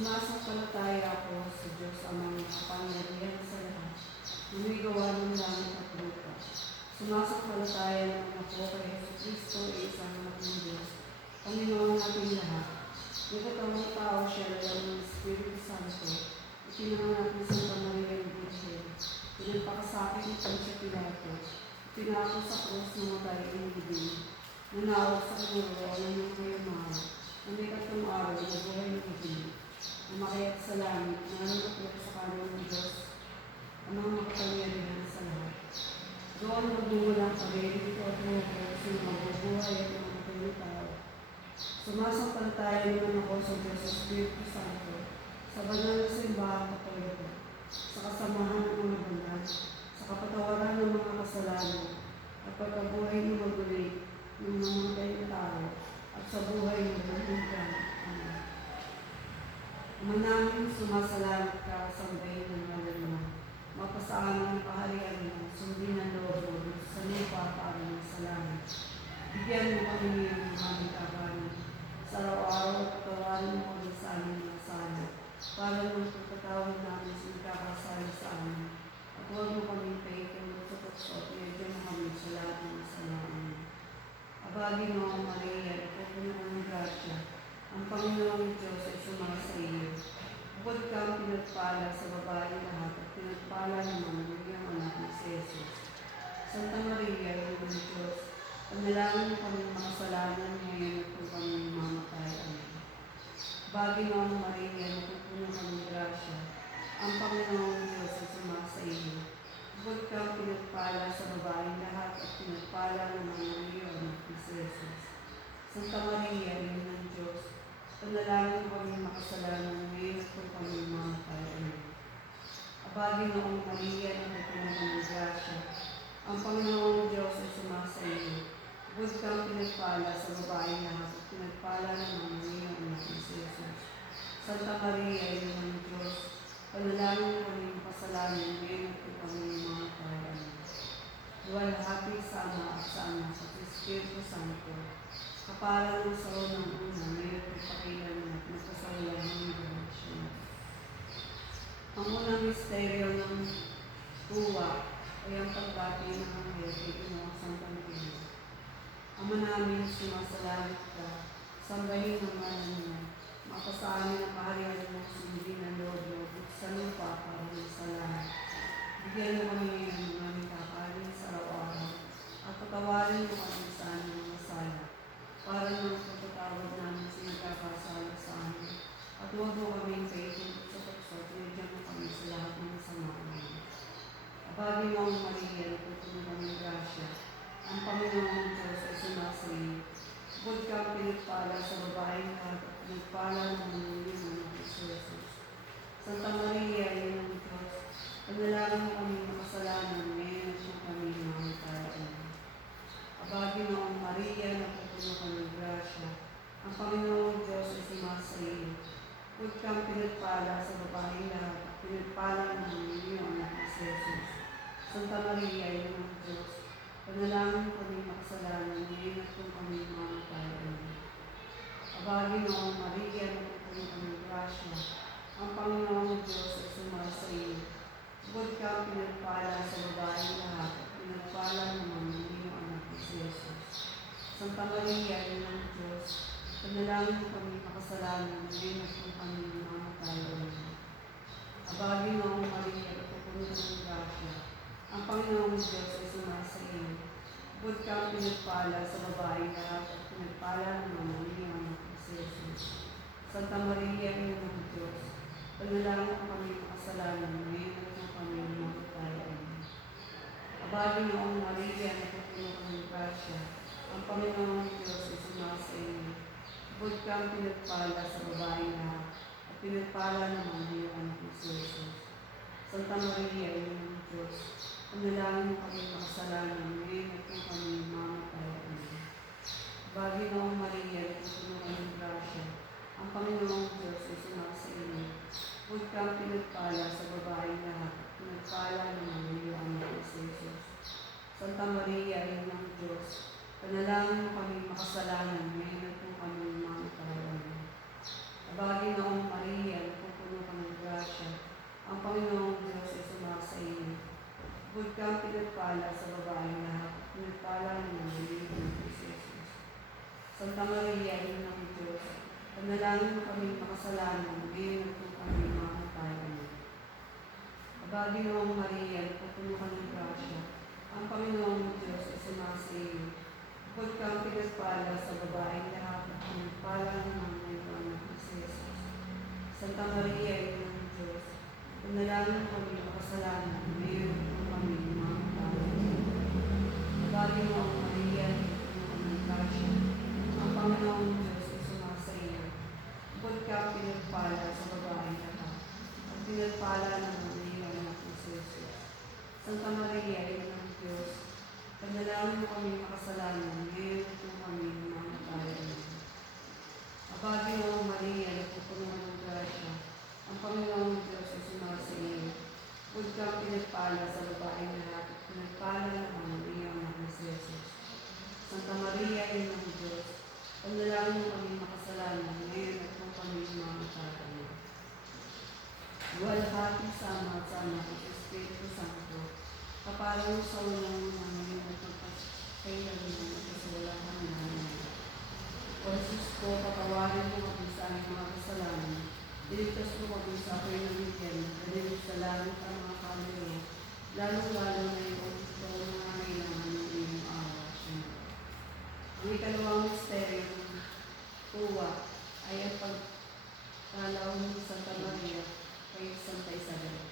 Sumasampalataya ako sa Diyos amang makapangyarihan sa lahat, gumigawa ng langit at lupa. Sumasampalataya naman ako kay Jesucristo, isang anak ng Diyos, Panginoon natin lahat. Nagkatawang tao siya lang ng Espiritu Santo, ipinanganak ni Santa Maria ng Virgen, pinagpakasakit ni Poncio Pilato, pinako sa krus ng matay ng libing, nanawag sa kumuro ng kayamahan, na may katong araw na buhay ng libing, umakyat sa langit, nanunuklat sa kanan ng Diyos, ang mga makapangyarihan sa lahat. Doon magmumulang pag-ibig at lupo sa mga bubuhay at mga matayong tao. Sumasampalataya naman ako sa Diyos sa Espiritu Santo, sa banal na simbahan katoliko, sa kasamahan ng mga banal, sa kapatawaran ng mga kasalanan, at pagkabuhay ng maguli ng mga matayong tao, at sa buhay ng mga hanggan. Amen. Ama namin, sumasalamat ka, sambahin ng ngalan mo. Mapasaan ang kaharian mo, sundin ang loob mo sa lupa para sa langit. Bigyan mo kami ng aming kabanan. Sa araw-araw at patawarin mo kami sa aming mga sala, para ng pagkatawag namin sa nagkakasala sa amin. At huwag mo kami paitin sa tukso at medyo mo kami sa lahat ng masalaman. Abagin mo ang Maria, ipupuno ka ng grasya. Ang Panginoong Diyos ay sumasa iyo. Bukod ka ang pinagpala sa babae lahat at pinagpala naman ng iyong anak na si Jesus. Santa Maria, Ina ng Diyos, panalangin mo kami makasalanan ngayon at kung kami mamatay. Amen. Bagay mo ang Maria, napupuno ka ng grasya. Ang Panginoong Diyos ay sumasa iyo. Bukod ka ang pinagpala sa babae lahat at pinagpala naman ng iyong anak na si Jesus. Santa Maria, Ina ng Diyos, panalangin mo kami makasalanan ngayon at kung kami mamatay. Amen. Abagin mo ang Maria, napupuno ka ng grasya. Ang Panginoong Diyos ay sumasa iyo. Bukod ka ang pinagpala sa babae lahat at pinagpala naman ng iyong anak na si Jesus. Santa Maria, Ina ng Diyos, panalangin mo kami makasalanan ngayon at kung kami mamatay. Amen. Luwalhati sa Ama at sa Anak at sa Espiritu Santo, kapalan ng sa unang una, ngayon at pakilaman at nagkasawalang hanggang siya. Ang unang misteryo ng tuwa ay ang pagbati ng anghel kay Ginoong Santa Maria. Ama namin, sumasalamat ka, sambahin ang ngalan mo, mapasaamin ang kaharian mo, sundin ang loob mo, sa lupa para sa lahat. Bigyan mo kami ngayon ng aming kakanin sa araw-araw, at patawarin mo kami sa aming mga sala, para nang pagkatawad namin sa nagkakasala sa amin, at huwag mo kaming kaitin sa tukso at nilagyan mo kami sa lahat ng masama namin. Abagin mo ang Maria, napupuno kami ng grasya. Ang Panginoong Diyos ay sumasa iyo. Bukod ka ang pinagpala sa babaeng lahat at pinagpala ng mga anak ni Jesus. Santa Maria, Ina ng Diyos, panalangin mo kami makasalanan ngayon at kung kami mamatay. Abagin mo ang Maria, napupuno ka ng grasya. Ang Panginoong Diyos ay sumasa iyo. Bukod ka ang pinagpala sa babaeng lahat at pinagpala ng mga anak ni Jesus. Santa Maria, Ina ng Diyos, panalangin mo kami makasalanan ngayon at kung kami mamatay. Amen. Abagin mo ang Maria, napupuno ka ng grasya. Ang Panginoong Diyos ay sumasa iyo. Bukod ka ang pinagpala sa babaeng lahat at pinagpala naman ng iyong anak ni Jesus. Santa Maria, Ina ng Diyos, panalangin mo kami makasalanan ngayon at kung kami mamatay. Amen. Abagin mo ang Maria, napupuno ka ng grasya. Ang Panginoong Diyos ay sumasa iyo. Bukod ka ang pinagpala sa babaeng lahat at pinagpala naman ng iyong anak ni Jesus. Santa Maria, Ina ng Diyos, panalangin mo kami makasalanan ngayon at kung kami mamatay. Amen. Abagin mo ang Maria, napupuno ka ng grasya. Ang Panginoong Diyos ay sumasa iyo. Bukod ka ang pinagpala sa babaeng lahat at pinagpala naman ng iyong anak ni Jesus. Santa Maria, Ina ng Diyos, panalangin mo kami makasalanan ngayon at kung kami mamatay. Amen. Abagin mo ang Maria, napupuno ka ng grasya. Ang Panginoong Diyos ay sumasa iyo. Bukod ka ang pinagpala sa babaeng lahat at pinagpala naman ng iyong anak ni Jesus. Santa Maria, Ina ng Diyos, panalangin mo kami makasalanan ngayon at kung kami mamatay. Amen. Abagin mo ang Maria, kaming makasalanan, ngayon at kung kami mamatay. Amen. Aba, Ginoong Maria, pupuno ka ng grasya, ang Panginoong Diyos ay sumasa iyo. Bukod kang pinagpala sa babaeng lahat at pinagpala naman ng anak ni Jesus. Santa Maria, Ina ng Diyos, panalangin kami makasalanan, ngayon at kung kami mamatay. Aba, Ginoong Maria, pupuno ka ng grasya, ang Panginoong Diyos ay sumasa iyo. Bukod kang pinagpala sa babaeng lahat at pinagpala naman ng anak ni Jesus. Santa Maria, Ina ng Diyos, panalangin mo kami makasalanan, ngayon at kung kami mamatay. Aba, Ginoong Maria, napupuno ng grasya, ang Panginoong Diyos ay sumasa iyo. Bukod kang pinagpala sa babaeng lahat at pinagpala naman ng iyong anak ni Jesus. Santa Maria, Ina ng Diyos, panalangin mo kami makasalanan, ngayon at kung kami mamatay. Luwalhati sa Ama at sa Anak at sa Espiritu Santo, kapalang sa unang ngayon at magpasailan at sa walang hanggan. O Jesus ko, patawarin mo kami sa aming mga kasalanan, iligtas mo kami sa apoy ng bigyan, dalilig sa langit ang mga kaluluwa, lalong-lalo na yung mga kailangan ng iyong awa. Ang ikalawang misteryo ng tuwa ay ang pagkalaw ni Santa Maria kay Santa Isabel.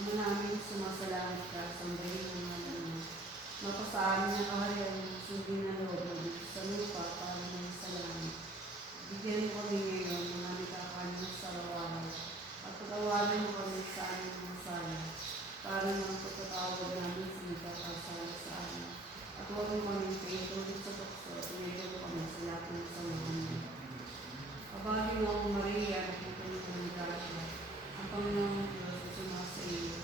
Ama namin, sumasalamat ka, sambahin ang ngalan mo. Mapasaan niya kaharian ng sundin na loob mo dito sa lupa para ng sa langit. Bigyan mo kami ngayon ng aming kakanin sa araw-araw at pag-awarin mo kami sa aming mga sala para ng pagkatawag namin sa mga kakasala sa amin. At huwag mo kami paitulog sa tukso at pinigil mo kami sa lahat ng samahan mo. Aba, Ginoong Maria, napupuno ka ng grasya, ang Panginoong Diyos ay sumasa iyo.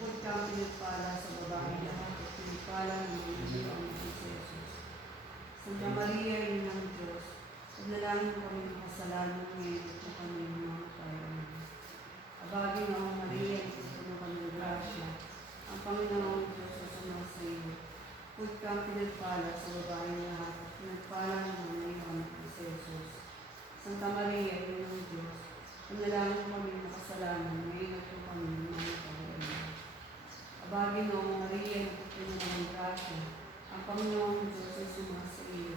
Bukod kang pinagpala sa babaeng lahat at pinagpala ng iyong anak ni Jesus. Santa Maria, Ina ng Diyos, panalangin mo kami makasalanan ngayon at kung kami mamatay. Aba, Ginoong Maria, napupuno ka ng grasya, ang Panginoong Diyos ay sumasa iyo. Bukod kang pinagpala sa babaeng lahat at pinagpala ng iyong anak ni Jesus. Santa Maria, Ina ng Diyos, panalangin mo kami makasalanan, ngayon at kung kami mamatay. Aba, Ginoong Maria, napupuno ka ng grasya, ang Panginoong Diyos ay sumasa iyo.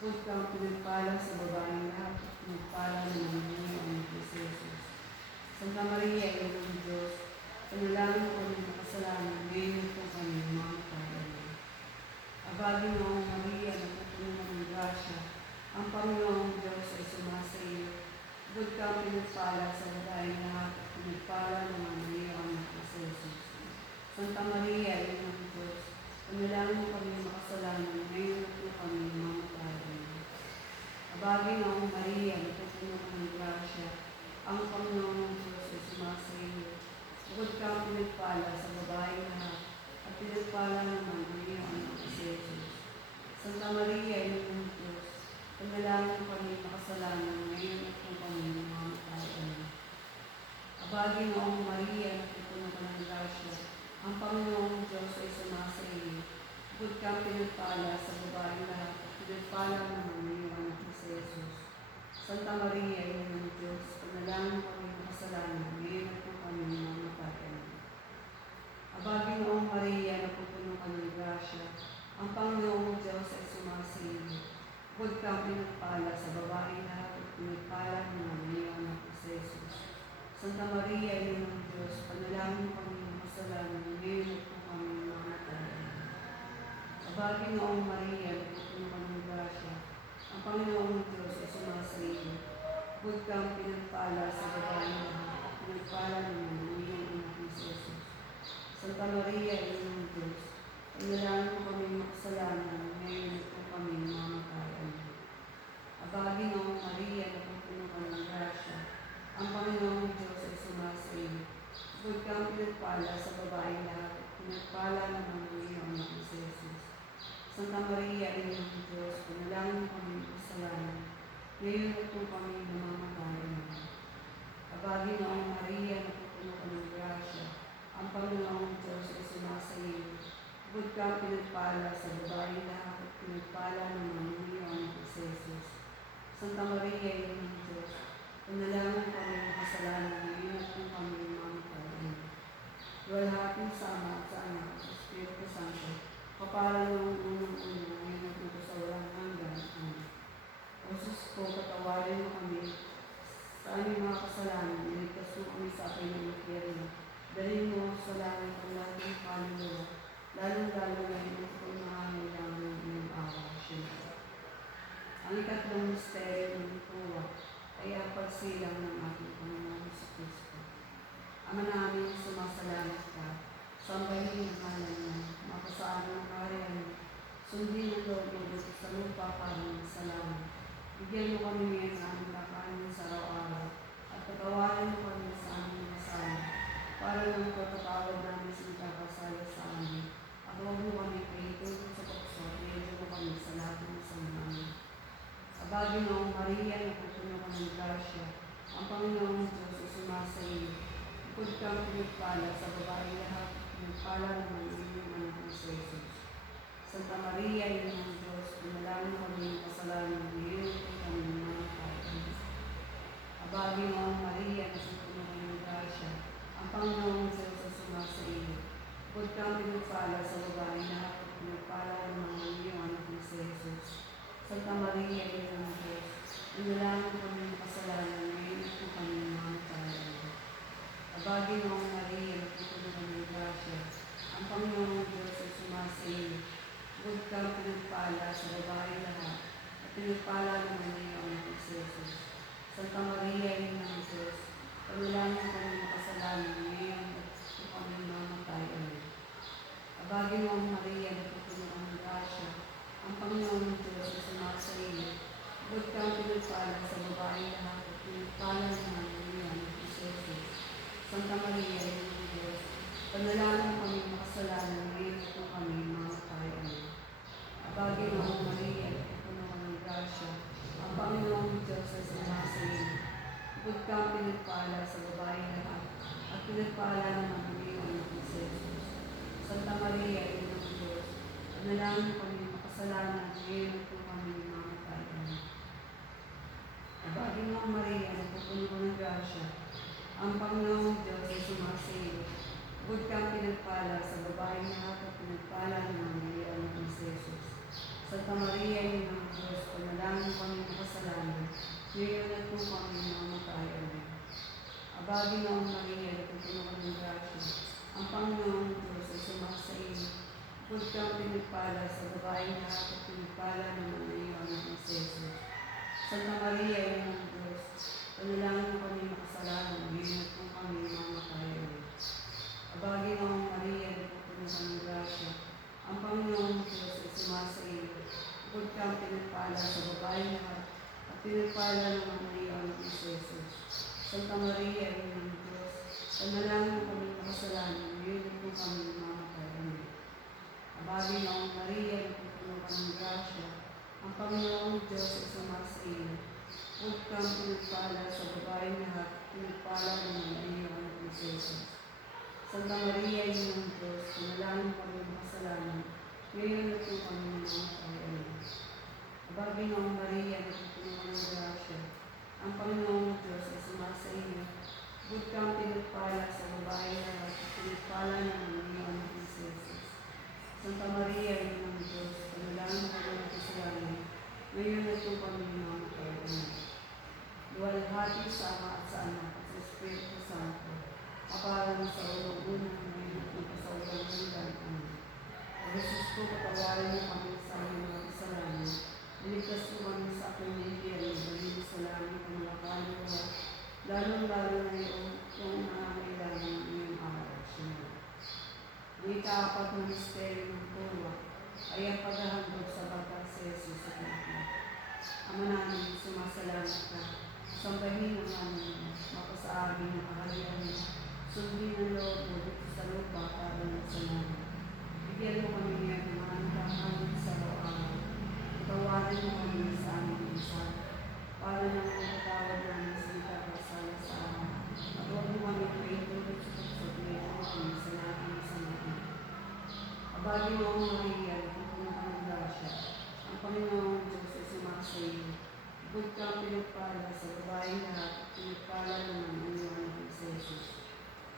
Bukod kang pinagpala sa babaeng lahat at pinagpala naman ng iyong anak ni Jesus. Santa Maria, Ina ng Diyos, panalangin mo kami makasalanan, ngayon at kung kami mamatay. Aba, Ginoong Maria, napupuno ka ng grasya, ang Panginoong Diyos ay sumasa iyo. Bukod kang pinagpala sa babaeng lahat at pinagpala naman ng iyong anak ni Jesus. Santa Maria, Ina ng Diyos, panalangin mo kami makasalanan, ngayon at kung kami mamatay. Aba, Ginoong Maria, napupuno ka ng grasya, ang Panginoong Diyos ay sumasa iyo. Bukod kang pinagpala sa babaeng lahat at pinagpala naman ng iyong anak ni Jesus. Santa Maria, Ina ng Diyos, panalangin mo kami makasalanan, ngayon at kung kami mamatay. Aba, Ginoong Maria, napupuno ka ng grasya, ang Panginoong Diyos ay sumasa iyo. Bukod kang pinagpala sa babaeng lahat at pinagpala naman ng iyong anak ni Jesus. Santa Maria, Ina ng Diyos, panalangin mo kami makasalanan, ngayon at kung kami mamatay. Aba, Ginoong Maria, napupuno ka ng grasya, ang Panginoong Diyos ay sumasa iyo. Bukod kang pinagpala sa babaeng lahat at pinagpala naman ng iyong anak ni Jesus. Santa Maria, Ina ng Diyos, panalangin mo kami makasalanan, ngayon at kung kami mamatay. Aba, Ginoong Maria, napupuno ka ng grasya, ang Panginoong Diyos ay sumasa iyo. Bukod kang pinagpala sa babaeng lahat at pinagpala naman ng iyong anak ni Jesus. Santa Maria, Ina ng Diyos, panalangin mo kami makasalanan, ngayon at kung kami mamatay. Aba, Ginoong Maria, napupuno ka ng grasya, ang Panginoong Diyos ay sumasa iyo. Bukod kang pinagpala sa babaeng lahat at pinagpala naman ng iyong anak ni Jesus. Santa Maria, Ina ng Diyos, panalangin mo kami makasalanan, ngayon at kung kami namamatay. Aba, Ginoong Maria, napupuno ka ng grasya, ang Panginoong Diyos ay sumasa iyo. Bukod kang pinagpala sa babaeng lahat at pinagpala naman ng iyong anak ni Jesus. Santa Maria, Ina ng pagsilang ng ating Panginoon Jesucristo. Ama namin, sumasalamat ka. Sambahin ang ngalan mo, mapasaan ang kaharian mo. Sundin ang loob mo dito sa lupa para sa langit. Bigyan mo kami ngayon ng aming kakanin sa araw-araw at patawarin mo kami sa aming kasama para nang pagkatawad namin sa ikakasala sa amin. At huwag mo kami paitulog sa tukso at iyan mo kami sa lahat ng samahan. Abagin mo, Maria, napupuno ka ng grasya. Ang Panginoong Diyos ay sumasa iyo. Bukod kang pinagpala sa babae lahat, pinagpala naman ang iyong anak na si Jesus. Santa Maria, ina ng Diyos, pinalangin kami ng kasalanan ngayon at kami ng mga kain. Abagin mo, Maria, napupuno ka ng grasya. Ang Panginoong Diyos ay sumasa iyo. Bukod kang pinagpala sa babae lahat, pinagpala naman ang iyong anak na si Jesus. Santa Maria, ina ng Diyos, pinalangin kami ng kasalanan ngayon at kami ng mga kain. Abagin mo, Maria, napupuno ka ng grasya. Ang Panginoong Diyos ay sumasa iyo. Bukod kang pinagpala sa babae lahat, at pinagpala naman ang iyong anak na si Jesus. Santa Maria, ina ng Diyos, panalangin kami ng kasalanan ngayon at kami ng mga kain. Abagin mo, Maria, napupuno ka ng grasya. Ang Panginoong Diyos ay sumasa iyo. Bukod kang pinagpala sa babae lahat, at pinagpala naman ang iyong anak na si Jesus. Santa Maria, ina ng Diyos, panalangin kami ng kasalanan ngayon at kami ng mga kain. Abagin mo, Maria, napupuno ka ng grasya. Ang Panginoong Diyos ay sumasa iyo. Bukod kang pinagpala sa babae lahat, at pinagpala naman ang iyong anak na si Jesus. Santa Maria, ina ng Diyos, panalangin kami ng kasalanan ngayon at kami ng mga kain. Abagin mo, Maria, napupuno ka ng grasya. Ang Panginoong Diyos ay sumasa iyo. Bukod kang pinagpala sa babae lahat, at pinagpala naman ang iyong anak na si Jesus. Santa Maria, ina ng Diyos, panalangin kami ng kasalanan ngayon at kami ng mga kain. Abagin mo, Maria, napupuno ka ng grasya. Ang Panginoong Diyos ay sumasa iyo. Bukod kang pinagpala sa babae lahat, at pinagpala naman ang iyong anak na si Jesus. Santa Maria, ina ng Diyos, panalangin kami ng kasalanan ngayon at kami ng mga kain. Abagin mo, Maria, napupuno ka ng grasya. Ang Panginoong Diyos ay sumasa iyo. Bukod kang pinagpala sa babae lahat, at pinagpala naman ang iyong anak na si Jesus. Santa Maria, ina ng Diyos, panalangin kami ng kasalanan ngayon at kami ng mga kain. Abagin mo, Maria, napupuno ka ng grasya. Ang Panginoong Diyos ay sumasa iyo. Bukod kang pinagpala sa babae lahat, pinagpala naman ang iyong anak na si Jesus. Santa Maria, ina ng Diyos, panalangin kami ng kasalanan ngayon at kami ng mga kain. Abagin mo, Maria, napupuno ka ng grasya. Ang Panginoong Diyos ay sumasa iyo. Bukod kang pinagpala sa babae lahat, pinagpala naman ang iyong anak na si Jesus. Santa Maria, ina ng Diyos, panalangin kami ng kasalanan ngayon at kami ng mga kain. Luwalhati sa Ama at sa Anak at sa Espiritu Santo, kapalang sa unang-unang ngayon at magpasawalang hanggan. Amen. O Jesus ko, patawarin mo kami sa aming mga kasalanan. Iligtas mo kami sa aking impyerno, dalhin sa langit ang mga kaluluwa, lalong-lalo na yung nangangailangan ng iyong araw. Amen. Ang ikaapat na misteryo ng tuwa ay ang paghahandog sa bata si Jesus sa krus. Ama namin, sumasalamat ka. Sambahin ang amin, mapasaamin ang kaharian mo. Sundin ang loob mo dito sa lupa para sa langit. Bigyan mo kami ngayon ng aming kakanin sa araw-araw. Tawarin mo kami sa aming minsan, para nang matatawad namin sa ikakasala sa amin. At huwag mo kami paitulog sa pagsabihan kami sa lahat ng samahan. Abagin mo, Maria, napupuno ka ng grasya. Ang Panginoong Diyos ay sumasa iyo. Bukod kang pinagpala sa babae lahat, pinagpala naman ang iyong anak na si Jesus.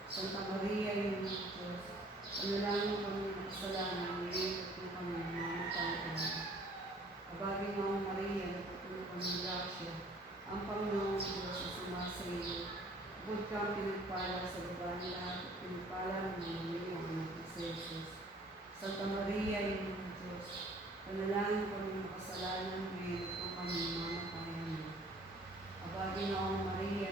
Santa Maria, ina ng Diyos, panalangin kami ng kasalanan ngayon at kami ng mga kain. Abagin mo, Maria, napupuno ka ng grasya. Ang Panginoong Diyos ay sumasa iyo. Bukod kang pinagpala sa babae lahat, pinagpala naman ang iyong anak na si Jesus. Santa Maria, ina ng Diyos, panalangin kami ng kasalanan ngayon at kami ng mga kain. Abagin mo, Maria,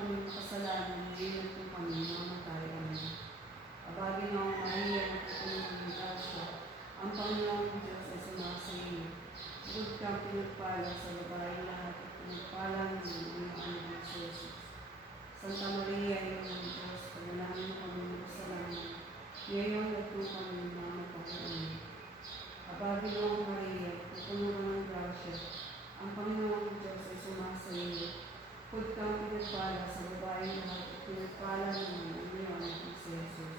kami makasalanan, ngayon po kami mamatay. Amen. Abagi na ang Maria, napupuno ng grasya, ang Panginoong Diyos ay sumasa iyo. Bukod kang pinagpala sa babae lahat at pinagpala ng iyong anak na si Jesus. Santa Maria, iyong ng Diyos, panalangin kami makasalanan, ngayon at kung kami mamatay. Amen. Abagi na ang Maria, napupuno ng grasya, ang Panginoong Diyos ay sumasa iyo. Bukod kang pinagpala sa babae lahat at pinagpala ng iyong anak na si Jesus.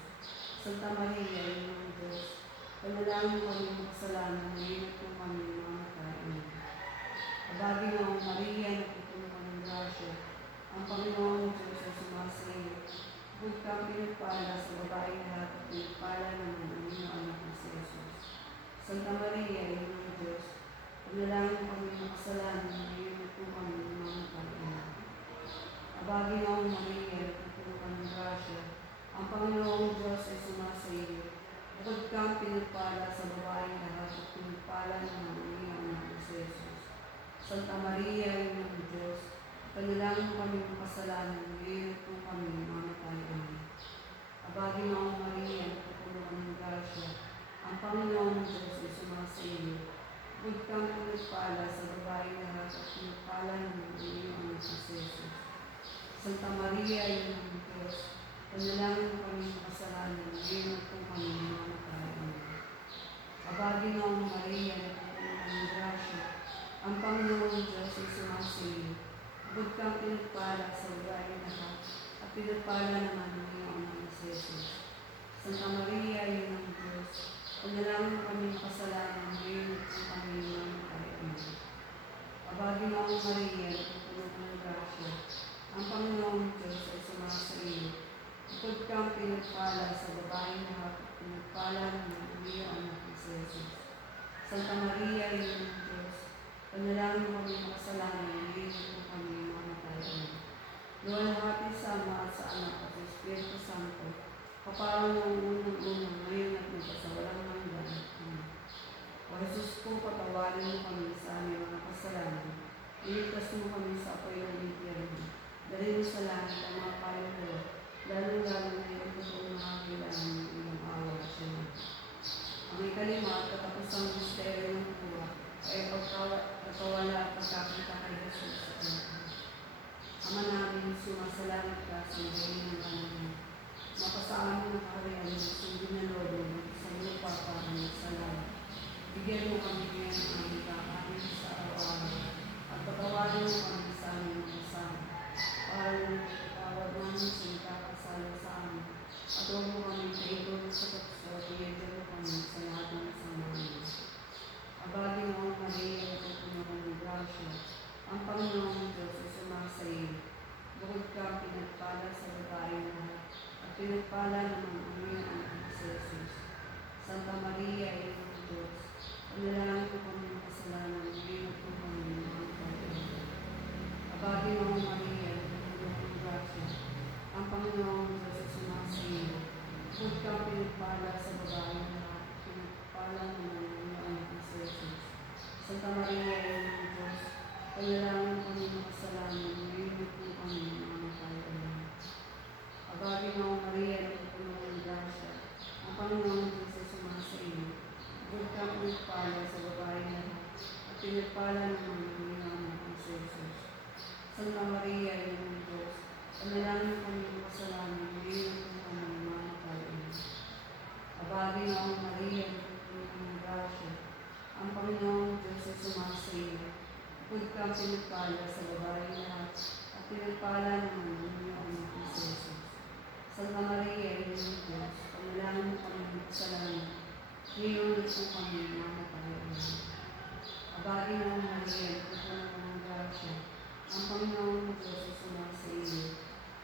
Santa Maria, iyong ng Diyos, panalangin kami makasalanan, ngayon at kung kami mamatay. Amen. Abagi na ang Maria, napupuno ng grasya, ang Panginoong Diyos ay sumasa iyo. Bukod kang pinagpala sa babae lahat at pinagpala ng iyong anak na si Jesus. Santa Maria, iyong ng Diyos, panalangin kami makasalanan, ngayon at kung kami mamatay. Amen. Abagi na ang Maria, napupuno ng grasya, ang Panginoong Diyos ay sumasa iyo. Bukod kang pinagpala sa babae lahat at pinagpala ng iyong anak na si Jesus. Santa Maria, iyong ng Diyos, panalangin kami makasalanan, ngayon at kung kami mamatay. Amen. Abagi na ang Maria, napupuno ng grasya, ang Panginoong Diyos ay sumasa iyo. Bukod kang pinagpala sa babae lahat at pinagpala ng iyong anak na si Jesus. Santa Maria, iyong ng Diyos, panalangin kami makasalanan, ngayon at kung kami mamatay. Amen. Abagi na ang Maria, napupuno ng grasya, ang Panginoong Diyos ay sumasa iyo. Bukod kang pinagpala sa babae lahat at pinagpala naman ng iyong anak na si Jesus. Santa Maria, iyong ng Diyos, panalangin kami makasalanan, ngayon at kung kami mamatay. Amen. Abagi na ang Maria, napupuno ng grasya, ang Panginoong Diyos ay sumasa iyo. Bukod kang pinagpala sa babae lahat at pinagpala naman ng iyong anak na si Jesus. Santa Maria, iyong ng Diyos, panalangin kami makasalanan, ngayon at kung kami mamatay. Amen. Luwalhati sa Ama at sa Anak at sa Espiritu Santo, kaparang ng unang-unang, ngayon at magpasawalang hanggan. Amen. O Jesus ko, patawarin mo kami sa aming mga kasalanan. Iligtas mo kami sa apoy ng impyerno. Dalhin mo sa langit ang mga kaluluwa, lalo-lalo na yung totoong nakakailangan ng iyong awa at siya. Ang ikalima at katapusang misteryo ng buwa ay pagkawala at pagkakita kay Jesus sa Panginoon. Ama namin, sumasalangit ka sa galing ng Panginoon. Mapasaan mo ng kaharian ng sundin na lodo sa lupa para sa langit. Bigyan mo kami ngayon ng aming kakain sa araw-araw at patawarin mo kami sa aming mga kasama para ng patawad namin sa ikakasala sa amin at huwag mo kami kaibon sa tukso at iyan mo kami sa lahat ng kasamahan. Abagi mo ang Maria, napupuno ng grasya, ang Panginoong Diyos ay sumasa iyo. Bukod kang pinagpala sa babae lahat at pinagpala naman ang iyong anak na si Jesus. Santa Maria, iyong ng Diyos, panalangin mo kami makasalanan, ngayon at kung kami mamatay. Abagi mo ang Maria, napupuno ng grasya, ang Panginoong Diyos ay sumasa iyo. Bukod kang pinagpala sa babae lahat at pinagpala naman ang iyong anak na si Jesus. Santa Maria, iyong ng Diyos, panalangin kami makasalanan, ngayon at kung kami mamatay. Amen. Abagi mo ang Maria, napupuno ng grasya, ang Panginoong Diyos ay sumasa iyo. Bukod kang pinagpala sa babae lahat at pinagpala naman ang iyong anak na si Jesus. Santa Maria, iyong ng Diyos, panalangin kami makasalanan, ngayon at kung kami mamatay. Amen. Abagi mo ang Maria, napupuno ng grasya, ang Panginoong Diyos ay sumasa iyo. Bukod kang pinagpala sa babae lahat at pinagpala naman ang iyong anak na si Jesus. Santa Maria, iyong ng Diyos, panalangin mo kami makasalanan, ngayon at kung kami mamatay. Amen. Abagi mo ang Maria, napupuno ng grasya, ang Panginoong Diyos ay sumasa iyo.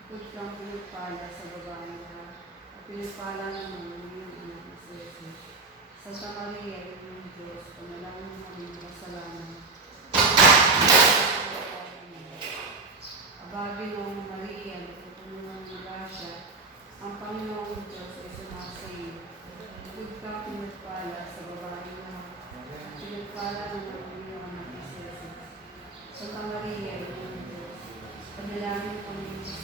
Bukod kang pinagpala sa babae lahat at pinagpala naman ang iyong anak na si Jesus. Santa Maria, iyong ng Diyos, panalangin mo kami makasalanan. Abagi mo ang Maria, napupuno ng grasya, ang Panginoong Diyos ay sumasa iyo. Bukod kang pinagpala sa babae lahat at pinagpala naman ang iyong anak na si Jesus. Santa Maria, iyong ng Diyos, panalangin kami sa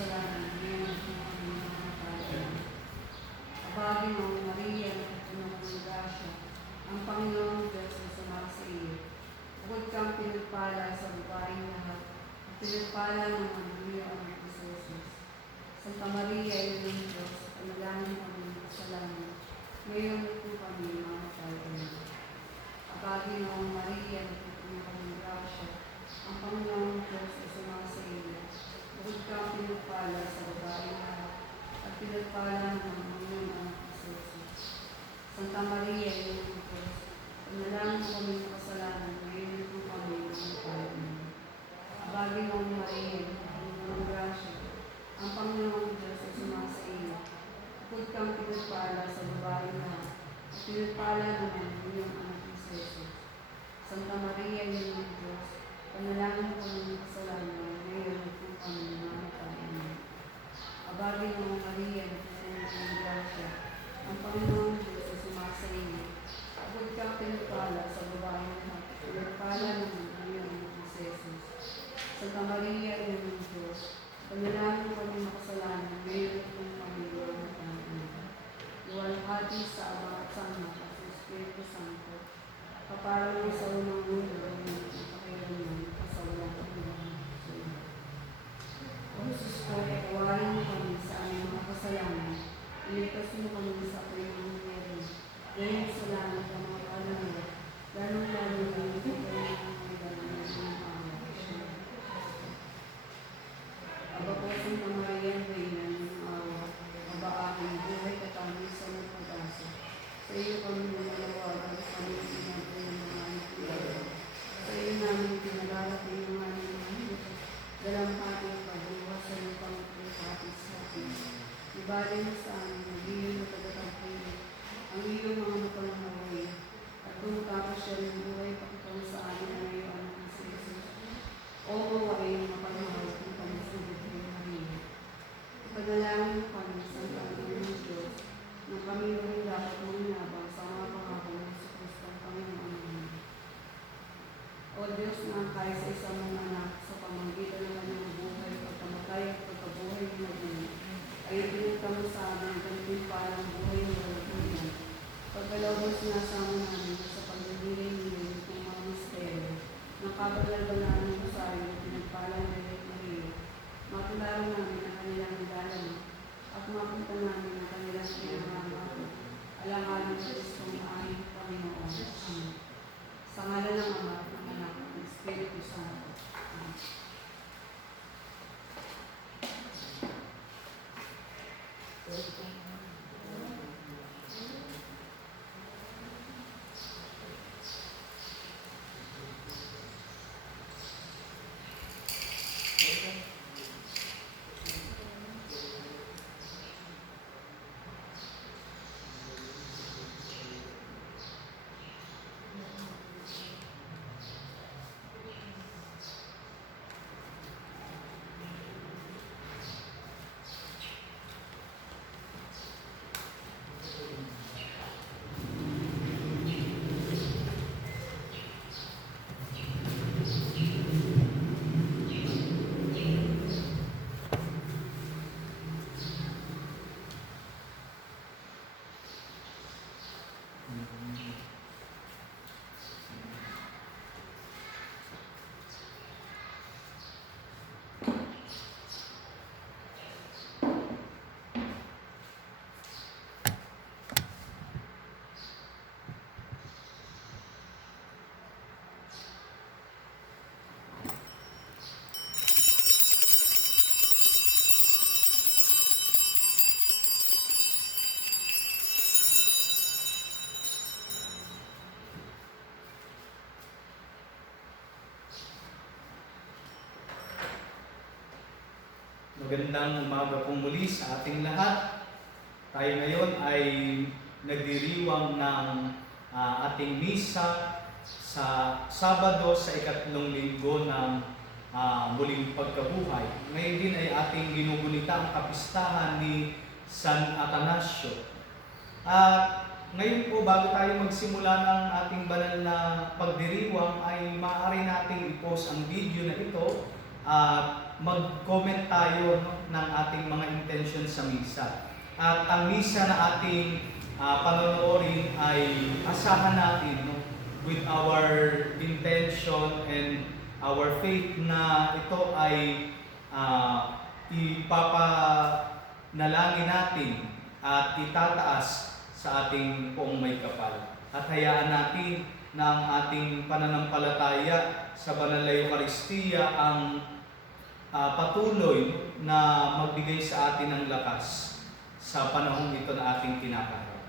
Santa Maria, Ina ng Diyos, panalangin kami ng kasalanan, ngayon po kami mamatay. Amen. Abagi noong Maria, napupuno kami ng grasya, ang Panginoong Diyos ay sumasa iyo. Bukod kang pinagpala sa babae lahat, at pinagpala ng Panginoon ang Jesus. Santa Maria, Ina ng Diyos, panalangin kami ng kasalanan, ngayon po kami mamatay. Amen. Abagi noong Maria, napupuno ng grasya, ang Panginoong Diyos ay sumasa iyo. Bukod kang pinagpala sa babae lahat, at pinagpala naman ang iyong anak ni Jesus. Santa Maria, Ina ng Diyos, panalangin ko ng kasalanan, ngayon po kami mamatay. Amen. Abagi ng Maria, napupuno ng grasya, ang Panginoong Diyos ay sumasa iyo. Bukod kang pinagpala sa babae lahat, at pinagpala naman ang iyong anak ni Jesus. Santa Maria, Ina ng Diyos, panalangin ko ng kasalanan, ngayon po kami mamatay. Amen. Luwalhati sa Ama at sa Anak at sa Espiritu Santo, kaparang sa unang mundo, ngayon at pakailanman, sa walang hanggan. O Jesus ko, patawarin mo kami sa aming mga kasalanan, iligtas mo kami sa apoy ng nangyari, dahil sa langit ang mga kalangan, lalong-lalo na yung pagkain ng mga dalang ng mga awa. Aba po, Santa Maria, Reina ng awa, mabaaking buhay katamis sa mga pag-asa. Sa iyo kami nalalawagan, kami pinagay ng mga anak ni Eva. Sa iyo namin pinagarating ng aming mga hinuto, dalampati ang pagbuha sa iyong pangkapit sa atin. Ibali mo sa amin, naging na tagatagpunin, ang iyong mga mapalangawi, at kung tapos siya ng buhay, pakitang sa amin ang iyong anak ni Jesus. O mawain mapalahal kung kami sa Biblia Maria. Ipanalangin mo kami sa Panginoon ng Diyos, na kami rin dapat manginabang sa mga pangako ng Kristo ang Panginoon namin. O Diyos na kaya sa isang mga anak sa pamamagitan ng kanyang buhay, pagkamatay at pagkabuhay ng Magdalena, ay ibinigay mo sa amin ang gantimpalang buhay ng walang hanggan. Pagkaloob mo sinasama namin sa pagdililing-liling ng mga misteryo, ng kabagal-balaan ng Rosario na pinagpalang ng Maria, matularan namin ang kanilang nilalang at mapunta namin ang kanilang pinangamako, alanganin sa Kristong aming Panginoon. Amen. Sa ngalan ng Ama, ng Anak, ng Espiritu Santo. Amen. Magandang umaga po muli sa ating lahat. Tayo ngayon ay nagdiriwang ng ating misa sa Sabado sa ikatlong linggo ng muling pagkabuhay. Ngayon din ay ating ginugunita ang kapistahan ni San Atanasio. At ngayon po, bago tayo magsimula ng ating banal na pagdiriwang, ay maaari nating i-post ang video na ito at mag-comment tayo ng ating mga intention sa misa. At ang misa na ating panonoorin ay asahan natin with our intention and our faith na ito ay nalangin natin at itataas sa ating poong may kapal. At hayaan natin na ang ating pananampalataya sa Banal na Eucharistia ang patuloy na magbigay sa atin ng lakas sa panahong ito na ating kinakaharap.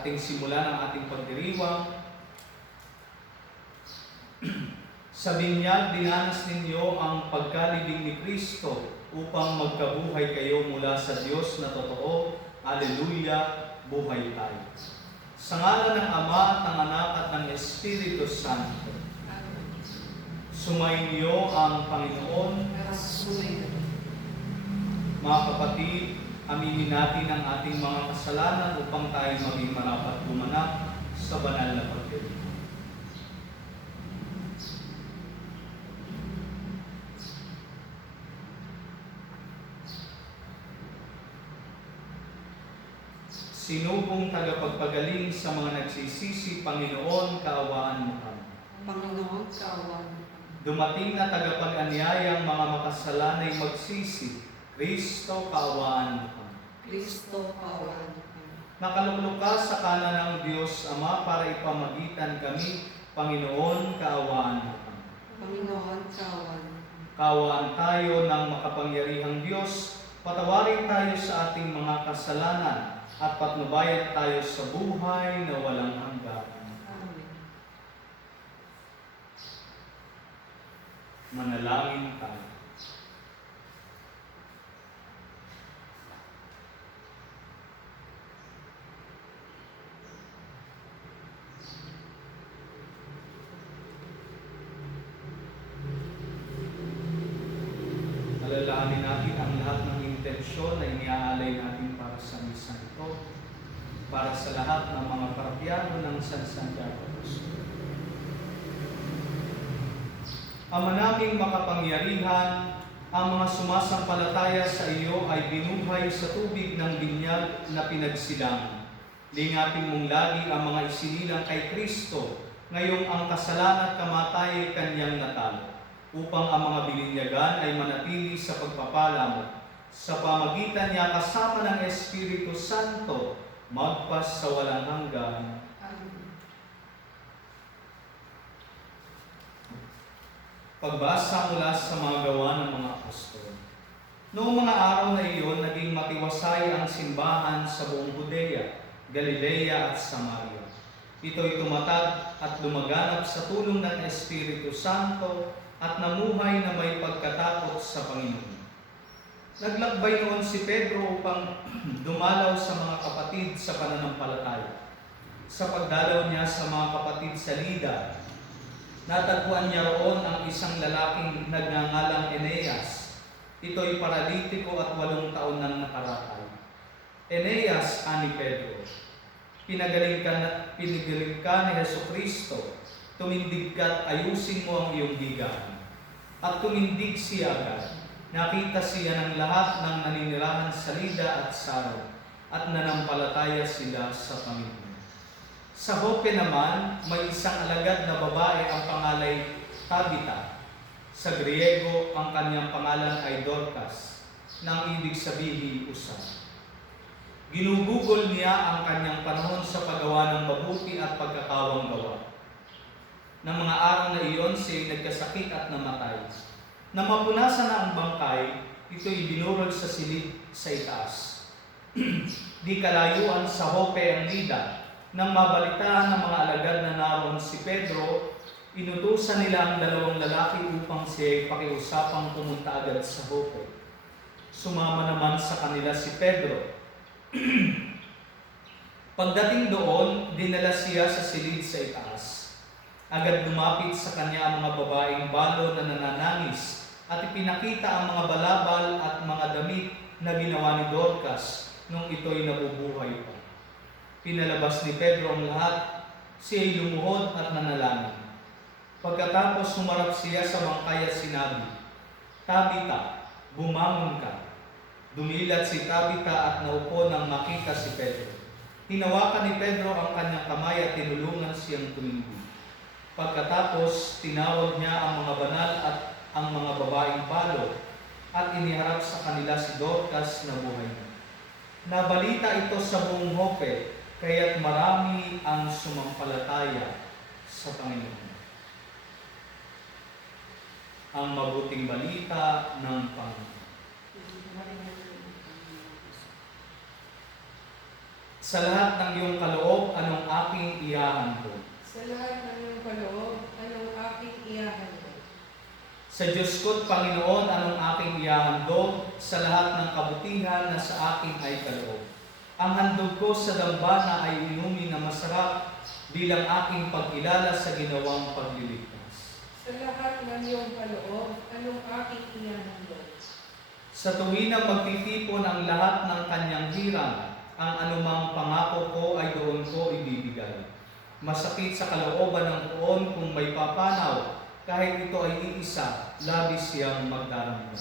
Ating simulan ang ating pagdiriwang. Sa binyag, dinanas ninyo ang pagkalibing ni Kristo upang magkabuhay kayo mula sa Diyos na totoo. Alleluia, buhay tayo. Sa ngalan ng Ama at ng Anak at ng Espiritu Santo. Sumainyo ang Panginoon. Mga kapatid, aminin natin ang ating mga kasalanan upang tayo maging marapat gumanap sa banal na pagdiriwang. Sinubong tagapagpagaling sa mga nagsisisi, Panginoon, kaawaan mo kami. Panginoon, kaawaan mo kami. Dumating na tagapag-anyayang mga makasalanay magsisi, Kristo, kaawaan mo kami. Kristo, kaawaan mo kami. Nakaluklok ka sa kanan ng Diyos Ama para ipamagitan kami, Panginoon, kaawaan mo kami. Panginoon, kaawaan mo kami. Kaawaan tayo ng makapangyarihang Diyos, patawarin tayo sa ating mga kasalanan, at patnubayan tayo sa buhay na walang hanggan. Amen. Manalangin tayo. Alalahanin natin ang lahat ng intensyon na iniaalay natin para sa misa ito, para sa lahat ng mga parakyano ng San Santiago Apostol. Ama naming makapangyarihan, ang mga sumasampalataya sa iyo ay binuhay sa tubig ng binyag na pinagsilang. Lingapin mong lagi ang mga isinilang kay Kristo, ngayong ang kasalanan at kamatay ay kanyang natalo, upang ang mga bininyagan ay manatili sa pagpapala mo. Sa pamagitan niya kasama ng Espiritu Santo, magpas sa walang hanggan. Amen. Pagbasa mula sa mga gawa ng mga apostol. Noong mga araw na iyon, naging matiwasay ang simbahan sa buong Judea, Galilea at Samaria. Ito'y tumatag at lumaganap sa tulong ng Espiritu Santo at namuhay na may pagkatakot sa Panginoon. Naglakbay noon si Pedro upang dumalaw sa mga kapatid sa pananampalataya. Sa pagdalaw niya sa mga kapatid sa Lida, natagpuan niya roon ang isang lalaking nagngangalang Eneas. Ito'y paralitiko at 8 taon nang nakaratay. Eneas, ani Pedro, pinagaling ka ni Jesucristo, tumindig ka at ayusin mo ang iyong bigahan. At tumindig siya agad. Nakita siya ng lahat ng naninirahan sa Lida at Saron, at nanampalataya sila sa Panginoon. Sa Joppe naman, may isang alagad na babae ang pangalay Tabita. Sa Griego, ang kanyang pangalan ay Dorcas, na ang ibig sabihin usad. Ginugugol niya ang kanyang panahon sa paggawa ng mabuti at pagkakawang gawa. Ng mga araw na iyon, siya'y nagkasakit at namatay. Nang mapunasan na ang bangkay, ito'y binurol sa silid sa itaas. Di kalayuan sa Joppe ang Lida. Nang mabalitaan ng mga alagad na naroon si Pedro, inutusan nila ang 2 lalaki upang siya'y pakiusapang pumunta agad sa Joppe. Sumama naman sa kanila si Pedro. Pagdating doon, dinala siya sa silid sa itaas. Agad lumapit sa kanya ang mga babaeng balo na nananangis at ipinakita ang mga balabal at mga damit na ginawa ni Dorcas nung ito'y nabubuhay pa. Pinalabas ni Pedro ang lahat, siya'y lumuhod at nanalangin. Pagkatapos humarap siya sa bangkay at sinabi, "Tabita, bumangon ka." Dumilat si Tabita at naupo nang makita si Pedro. Hinawakan ni Pedro ang kanyang kamay at tinulungan siyang tumindig. Pagkatapos, tinawag niya ang mga banal at ang mga babaeng balo. at iniharap sa kanila si Dorcas na buhay na. Nabalita ito sa buong Joppe, kaya't marami ang sumampalataya sa Panginoon. Ang mabuting balita ng Panginoon. Sa lahat ng iyong kaloob, anong aking ihahandog? Sa lahat ng iyong kaloob, anong aking ihahandog? Sa Diyos ko't Panginoon, anong aking ihahandog sa lahat ng kabutihan na sa akin ay kaloob. Ang handog ko sa dambana ay inumin na masarap bilang aking pagkilala sa ginawang pagliligtas. Sa lahat ng iyong kaloob, anong aking ihahandog? Sa tuwina magtitipon ang lahat ng kanyang hirang, ang anumang pangako ko ay doon ko ibibigay. Masakit sa kalooban ng poon kung may papanaw, kahit ito ay iisa, labis siyang magdaramdam.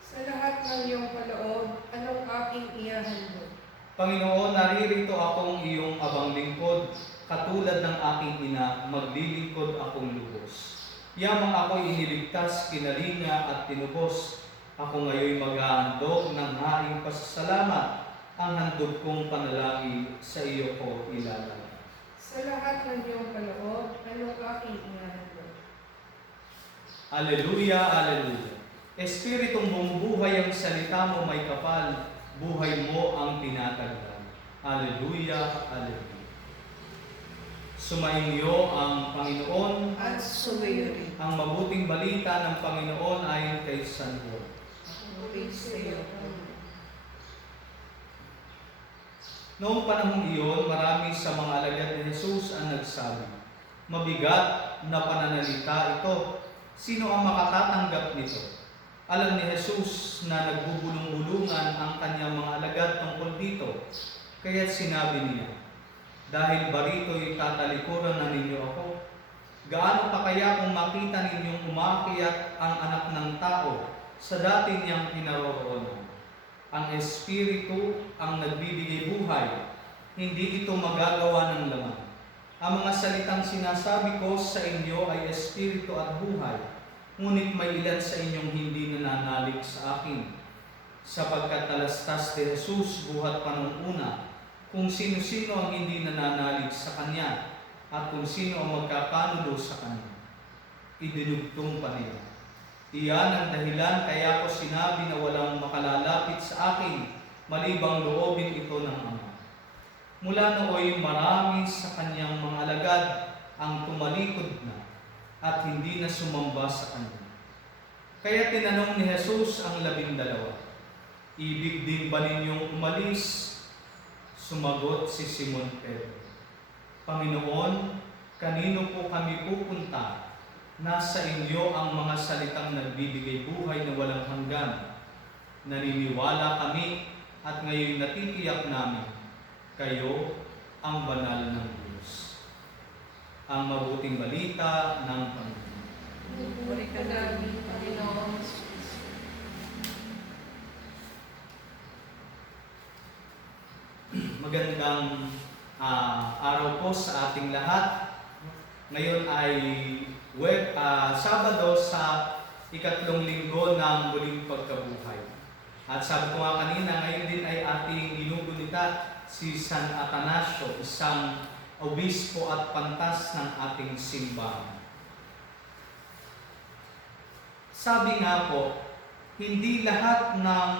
Sa lahat ng iyong kaloob, anong aking ihahandog? Panginoon, naririto akong iyong abang lingkod, katulad ng aking ina, maglilingkod akong lubos. Yamang ako'y iniligtas, kinalinga at tinubos. Ako ngayon maghahandog ng haing pasasalamat, ang handog kong panalangin sa iyo ko ilalagay. Sa lahat ng iyong kaloob, anong aking ihahandog? Aleluya, aleluya. Espiritong bumubuhay ang salita mo may kapal, buhay mo ang tinatagdan. Aleluya, aleluya. Sumainyo ang Panginoon, At sumayo rin. ang mabuting balita ng Panginoon ayon kay San Juan. Puri sa iyo, Panginoon. Noong panahong iyon, marami sa mga alagad ni Jesus ang nagsabi, mabigat na pananalita ito. Sino ang makatatanggap nito? Alam ni Jesus na nagbubulong-bulungan ang kanyang mga alagad tungkol dito. Kaya't sinabi niya, dahil barito'y tatalikuran na ninyo ako, gaano pa kaya kung makita ninyong umakyat ang anak ng tao sa dati niyang kinaroroonan? Ang Espiritu ang nagbibigay buhay, hindi ito magagawa ng laman. Ang mga salitang sinasabi ko sa inyo ay Espiritu at buhay, ngunit may ilan sa inyong hindi nananalig sa akin. Sapagkat talastas ni Jesus buhat pa nung una, kung sino-sino ang hindi nananalig sa Kanya, at kung sino ang magkakanulo sa Kanya. Idinugtong pa niya. Iyan ang dahilan kaya ko sinabi na walang makalalapit sa akin, malibang loobin ito ng Ama. Mula nooy marami sa kanyang mga alagad ang tumalikod na at hindi na sumamba sa kanya. Kaya tinanong ni Jesus ang 12, ibig din ba ninyong umalis? Sumagot si Simon Pedro, Panginoon, kanino po kami pupunta? Nasa inyo ang mga salitang nagbibigay buhay na walang hanggan. Naniniwala kami at ngayon natitiyak namin, kayo ang banal ng Diyos. Ang mabuting balita ng Panginoon. Puri ka namin, Panginoon. Magandang araw po sa ating lahat. Ngayon ay Sabado sa ikatlong linggo ng muling pagkabuhay. At sabi ko nga kanina, ngayon din ay ating ginugunita si San Atanasio, isang obispo at pantas ng ating simbahan. Sabi nga po, hindi lahat ng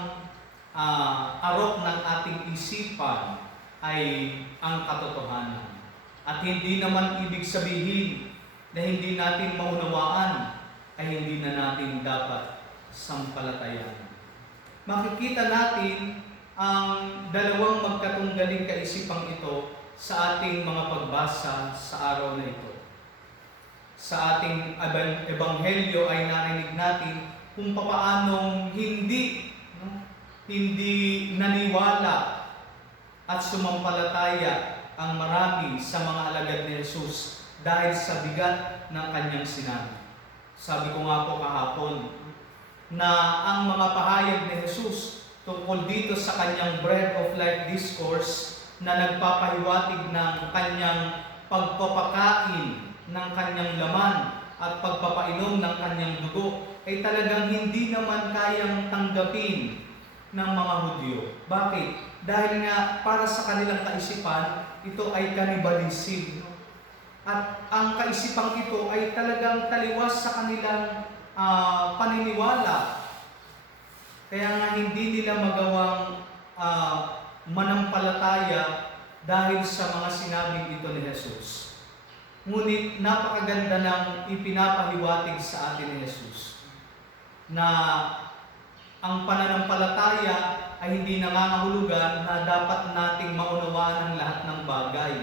arok ng ating isipan ay ang katotohanan. At hindi naman ibig sabihin na hindi natin maunawaan ay hindi na natin dapat sampalatayan. Makikita natin ang dalawang magkatunggaling kaisipang ito sa ating mga pagbasa sa araw na ito. Sa ating ebanghelyo ay narinig natin kung paanong hindi naniwala at sumampalataya ang marami sa mga alagad ni Jesus dahil sa bigat ng kanyang sinabi. Sabi ko nga po kahapon na ang mga pahayag ni Jesus tungkol dito sa kanyang Bread of Life Discourse na nagpapahiwatig ng kanyang pagpapakain ng kanyang laman at pagpapainom ng kanyang dugo ay talagang hindi naman kayang tanggapin ng mga Hudyo. Bakit? Dahil nga para sa kanilang kaisipan, ito ay kanibalism. At ang kaisipang ito ay talagang taliwas sa kanilang paniniwala. Kaya nga hindi nila magawang manampalataya dahil sa mga sinabing ito ni Jesus. Ngunit napakaganda ng ipinapahiwatig sa atin ni Jesus na ang pananampalataya ay hindi nangangahulugan na dapat nating maunawaan ang lahat ng bagay.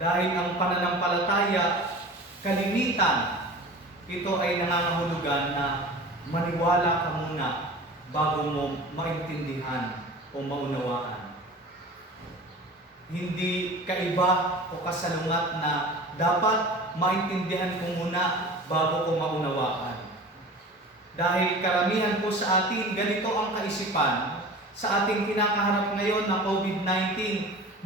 Dahil ang pananampalataya, kalimitan, ito ay nangangahulugan na maniwala ka muna bago mo maintindihan o maunawaan. Hindi kaiba o kasalungat na dapat maintindihan ko muna bago ko maunawaan. Dahil karamihan po sa atin, ganito ang kaisipan sa ating kinakaharap ngayon na COVID-19.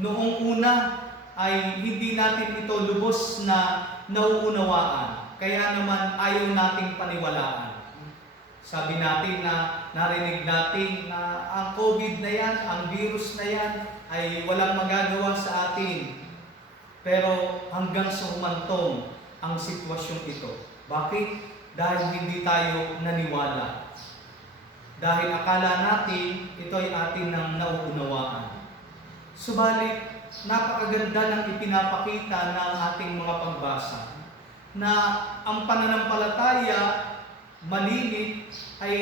Noong una ay hindi natin ito lubos na nauunawaan. Kaya naman ayaw nating paniwalaan. Sabi natin na narinig natin na ang COVID na yan, ang virus na yan, ay walang magagawa sa atin. Pero hanggang sa humantong ang sitwasyong ito. Bakit? Dahil hindi tayo naniwala. Dahil akala natin ito ay atin nang nauunawaan. Subalit, napakaganda ng ipinapakita ng ating mga pagbasa na ang pananampalataya malilit ay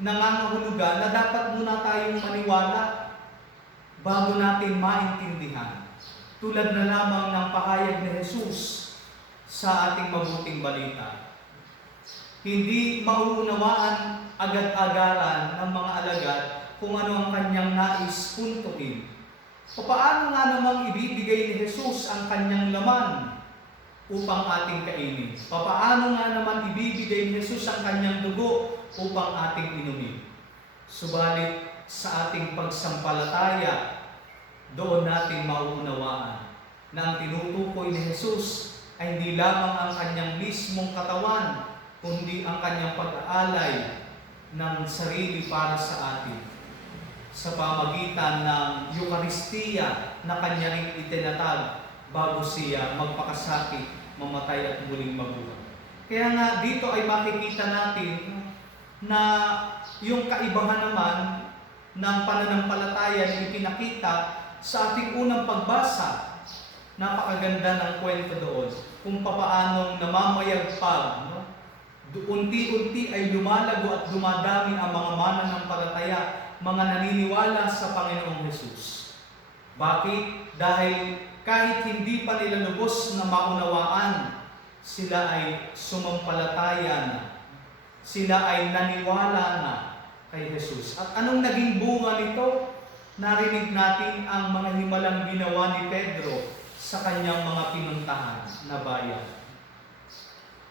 nangangahulugan na dapat muna tayong maniwala bago natin maintindihan. Tulad na lamang ng pahayag ni Jesus sa ating mabuting balita. Hindi mauunawaan agad-agaran ng mga alagad kung ano ang kanyang nais puntuin. O paano nga namang ibibigay ni Jesus ang kanyang laman upang ating kainin? Paano nga naman ibibigay ni Jesus ang kanyang dugo upang ating inumin? Subalit sa ating pagsampalataya, doon natin mauunawaan na ang tinutukoy ni Jesus ay hindi lamang ang kanyang mismong katawan, kundi ang kanyang pag-aalay ng sarili para sa atin sa pamagitan ng Eucharistia na kanya rin itinatag bago siya magpakasakit, mamatay at muling mabuhay. Kaya nga dito ay makikita natin na yung kaibahan naman ng pananampalataya na ipinakita sa ating unang pagbasa. Napakaganda ng kwento doon kung papaanong namamayagpag, unti-unti ay lumalago at dumadami ang mga mananampalataya, mga naniniwala sa Panginoong Jesus. Bakit? Dahil kahit hindi pa nila lubos na maunawaan, sila ay sumampalataya na. Sila ay naniwala na kay Jesus. At anong naging bunga nito? Narinig natin ang mga himalang ginawa ni Pedro sa kanyang mga pinuntahan na bayan.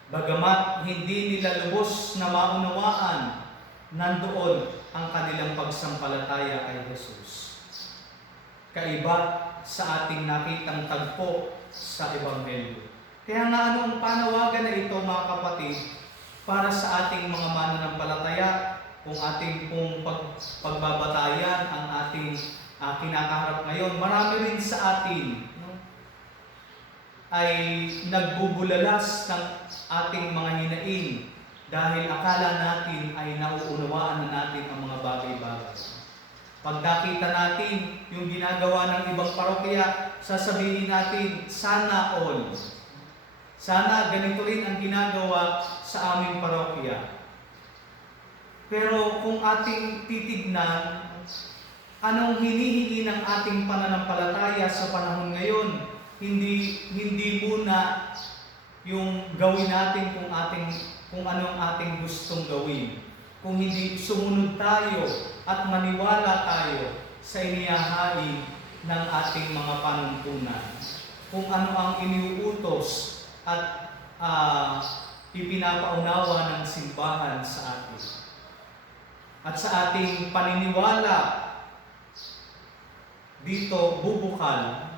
Bagamat hindi nila lubos na maunawaan, nandoon ang kanilang pagsampalataya kay Jesus. Kaiba sa ating nakitang tagpo sa Ebanghelyo. Kaya nga anong panawagan na ito mga kapatid para sa ating mga mananampalataya kung ating pagbabatayan ang ating kinakaharap ngayon. Marami rin sa atin ay nagbubulalas ng ating mga hinaing dahil akala natin ay nauunawaan na natin ang mga bagay-bagay. Pag nakita natin yung ginagawa ng ibang parokya, sasabihin natin, sana all. Sana ganito rin ang ginagawa sa aming parokya. Pero kung ating titignan, anong hinihingi ng ating pananampalataya sa panahon ngayon? Hindi muna yung gawin natin kung anong ating gustong gawin. Kung hindi sumunod tayo at maniwala tayo sa inihahain ng ating mga panuntunan. Kung ano ang iniuutos at ipinapaunawa ng simbahan sa atin. At sa ating paniniwala, dito bubukal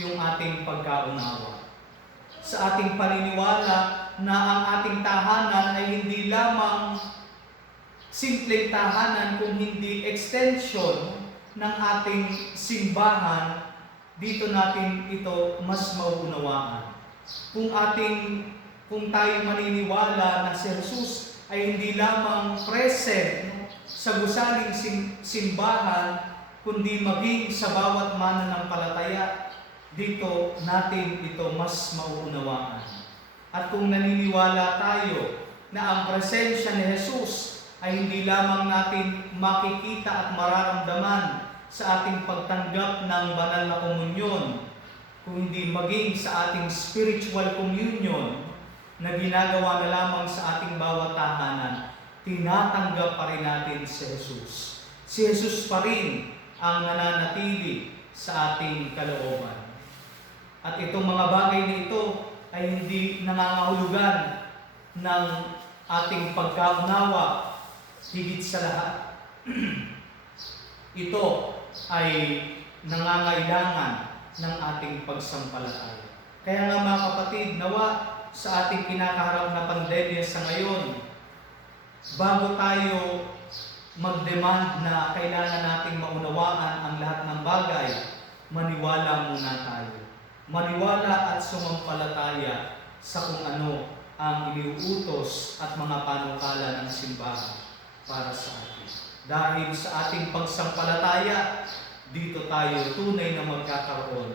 yung ating pagkaunawa. Sa ating paniniwala, na ang ating tahanan ay hindi lamang simpleng tahanan, kung hindi extension ng ating simbahan, dito natin ito mas mauunawaan. Kung tayo maniniwala na si Jesus ay hindi lamang present sa gusaling simbahan, kundi maging sa bawat mananampalataya, dito natin ito mas mauunawaan. At kung naniniwala tayo na ang presensya ni Jesus ay hindi lamang natin makikita at mararamdaman sa ating pagtanggap ng banal na komunyon, kung hindi maging sa ating spiritual communion na ginagawa na lamang sa ating bawat tahanan, tinatanggap pa rin natin si Jesus. Si Jesus pa rin ang nananatili sa ating kalooban. At itong mga bagay na ito ay hindi nangangahulugan ng ating pagkaunawa. Higit sa lahat, ito ay nangangailangan ng ating pagsampalataya. Kaya nga mga kapatid, nawa sa ating kinakaharap na pandemya sa ngayon, bago tayo mag-demand na kailangan nating maunawaan ang lahat ng bagay, maniwala muna tayo. Maniwala at sumampalataya sa kung ano ang iniuutos at mga panukala ng simbahan para sa atin. Dahil sa ating pagsampalataya, dito tayo tunay na magkakaroon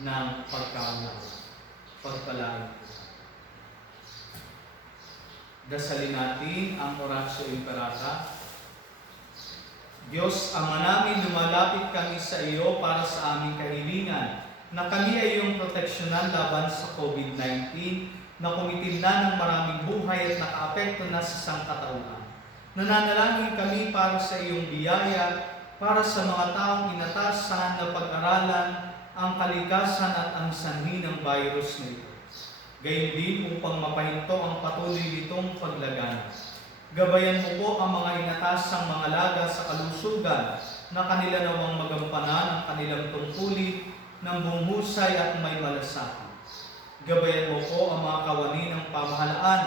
ng pagkaunawa. Pagpalain po. Dasalin natin ang Oratio Imperata. Diyos, Ama namin, lumalapit kami sa iyo para sa aming kahilingan na kami ay iyong proteksyonan laban sa COVID-19 na kumitim na ng maraming buhay at nakaapekto na sa sangkatauhan. Nananalangin kami para sa iyong biyaya, para sa mga taong inatasan na pag-aralan ang kalikasan at ang sanhi ng virus na ito. Gayon din upang mapahinto ang patuloy nitong paglagan. Gabayan mo po ang mga inatasang mga laga sa kalusugan na kanila nawang magampanan ang kanilang tungkulin ng buong husay at may malasakit. Gabayan mo po ang mga kawani ng pamahalaan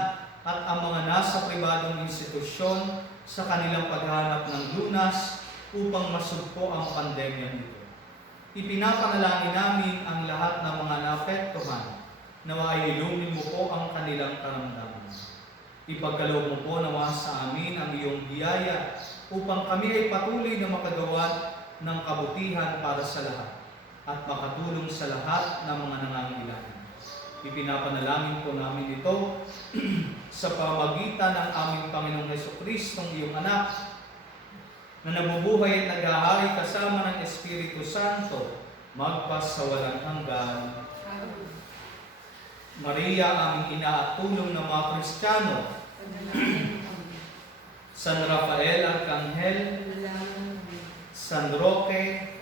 at ang mga nasa pribadong institusyon sa kanilang paghanap ng lunas upang masugpo ang pandemya nito. Ipinapanalangin namin ang lahat ng mga naapektuhan, nawa ay ilumin mo po ang kanilang karamdaman. Ipagkaloob mo po nawa sa amin ang iyong biyaya upang kami ay patuloy na makagawa ng kabutihan para sa lahat at makatulong sa lahat ng mga nangangailangan. Ipinapanalangin po namin ito sa pamagitan ng aming Panginoong Hesukristo, iyong anak, na nabubuhay at naghahari kasama ng Espiritu Santo, magpas sa walang hanggan. Maria, aming ina at tulong ng mga Kristiyano, San Rafael Arcangel, San Roque,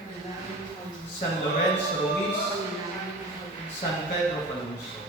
San Lorenzo Ruiz, San Pedro Paluso.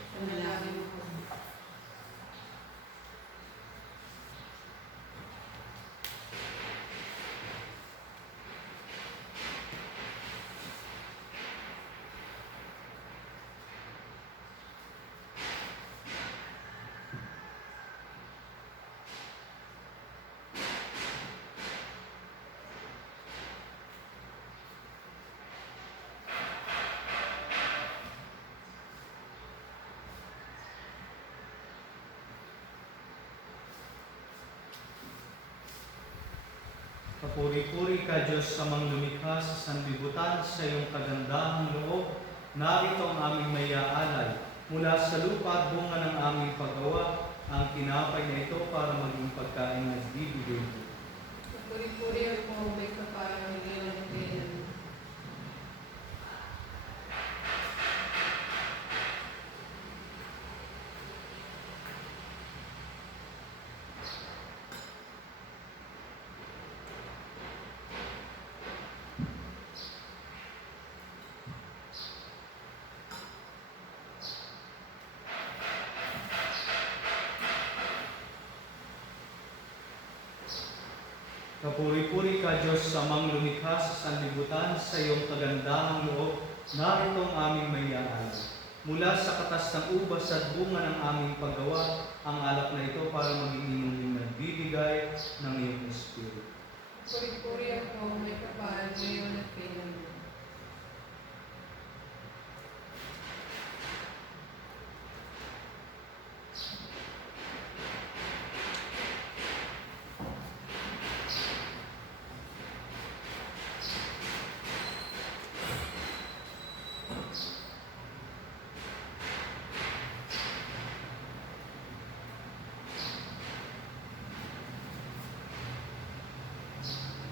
Kapuri-puri ka, Diyos, sa mga lumikha sa sanlibutan, sa iyong kagandahang loob. Narito ang aming mayaalay. Mula sa lupa at bunga ng aming paggawa, ang tinapay na ito para maging pagkain na bibigay mo. Puri-puri ang pumabay ka para maging ang pera. Kapuri-puri ka, Diyos, sa mga lumikha sa sanlibutan, sa iyong kagandahang loob. Narito ang aming mayaalay. mula sa katas ng ubas at bunga ng aming paggawa ang alak na ito para maging inyong nagbibigay ng iyong Espiritu. Puri-puri ako, may kapal, ngayon at kailanman.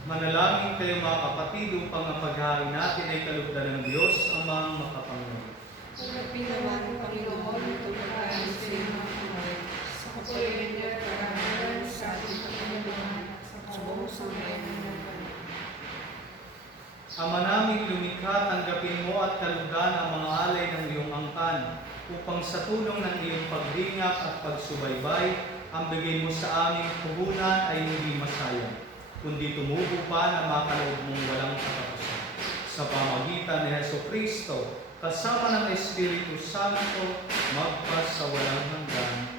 Manalangin kayo mga kapatid upang ang paghahain natin ay kalugdan ng Diyos Amang makapangyarihan. Tanggapin naman ng Panginoon itong pagkain sa iyong mga kamay, sa kapaligiran at karahanan sa ating Panginoon, sa buong sanghayan ng Panginoon. Ama naming lumikha, tanggapin mo at kalugdan ang mga alay ng iyong angkan, upang sa tulong ng iyong pagdingap at pagsubaybay, ang bigay mo sa aming puhunan ay hindi masayang, kundi tumubo pa na makaloob mong walang katapusan. Sa pamagitan ni Jesucristo, kasama ng Espiritu Santo, magpasawalang hanggan.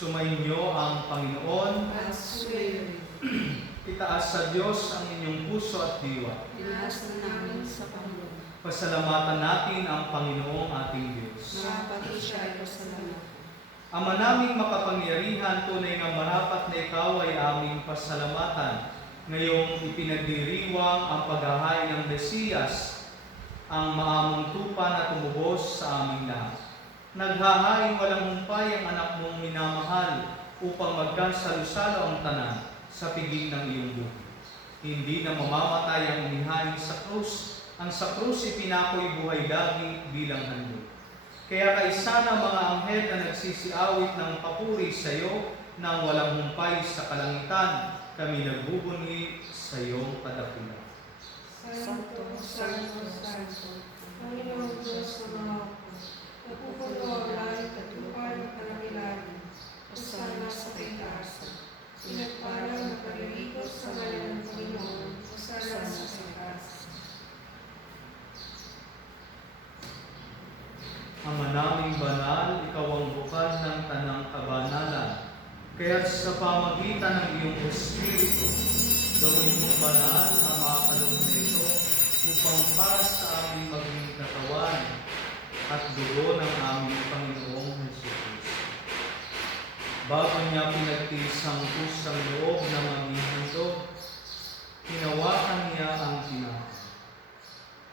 Sumainyo ang Panginoon. At sumayon, Itaas sa Diyos ang inyong puso at diwa. inaas na namin sa Panginoon. Pasalamatan natin ang Panginoong ating Diyos. Marapat siya ay pasalamat. Ama naming makapangyarihan, tunay nga marapat na ikaw ay aming pasalamatan. Ngayong ipinagdiriwang ang paghahain ng Mesiyas, ang maamong tupa na tumubos sa aming lahat. Naghahain walang humpay ang anak mong minamahal upang magkasalo-salo ang tanan sa piging ng iyong buhay. Hindi na mamamatay ang inihain sa krus. Ang sa krus ipinako'y buhay lagi bilang handog. Kaya kaisa ng mga anghel na nagsisiawit ng papuri sa iyo nang walang humpay sa kalangitan, kami nagbubunyi sa iyong kadakilaan. Santo, Santo, Santo, Panginoong Diyos ng mga hukbo, napupuno ang langit at lupa ng kalamilalim, Hosana sa kaitaasan. Sinagparang na pag-iikot sa ngalan ng Panginoon, Hosana sa kaitaasan. Ama naming banal, ikaw ang bukal ng tanang kabanalan. Kaya sa pamagitan ng iyong Espiritu, gawin mong banal ang mga kaloob na ito upang para sa aming maging katawan at dugo ng aming Panginoong Jesucristo. Bago niya pinagtiis ang kusang loob na maging handog, hinawakan niya ang tinapay.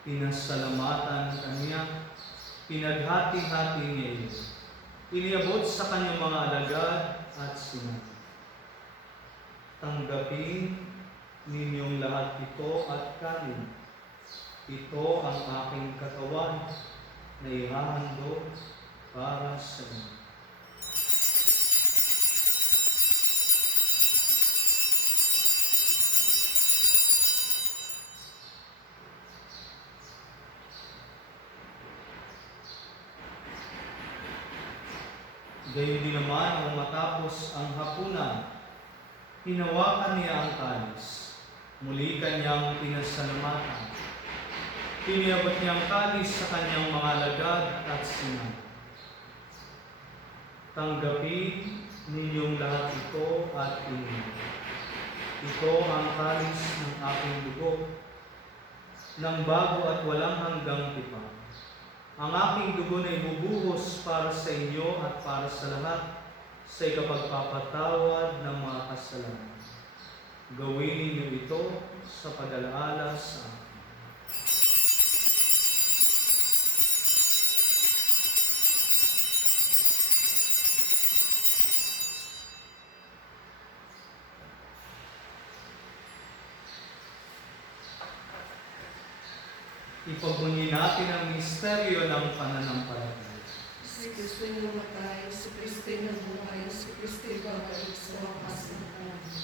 Pinasalamatan kaniya, pinaghati-hati niya ito. Iniabot sa kanyang mga alagad at sinabi, tanggapin ninyong lahat ito at kanin. Ito ang aking katawan na ihahandog para sa inyo. Gayon din naman nang matapos ang hapunan, hinawakan niya ang kalis. Muli kanyang pinasalamatan. Piniabot niya ang kalis sa kanyang mga alagad at sinabi, tanggapin ninyong lahat ito at inumin. Ito ang kalis ng aking dugo, ng bago at walang hanggang tipan. Ang aking dugo na ibubuhos para sa inyo at para sa lahat sa ikapagpapatawad ng mga kasalanan. Gawin ninyo ito sa pag-alaala sa akin. Ipagbunyi natin ang misteryo ng pananampalataya. Si Kristo'y namatay, si Kristo'y nabuhay, si Kristo'y babalik sa wakas ng panahon.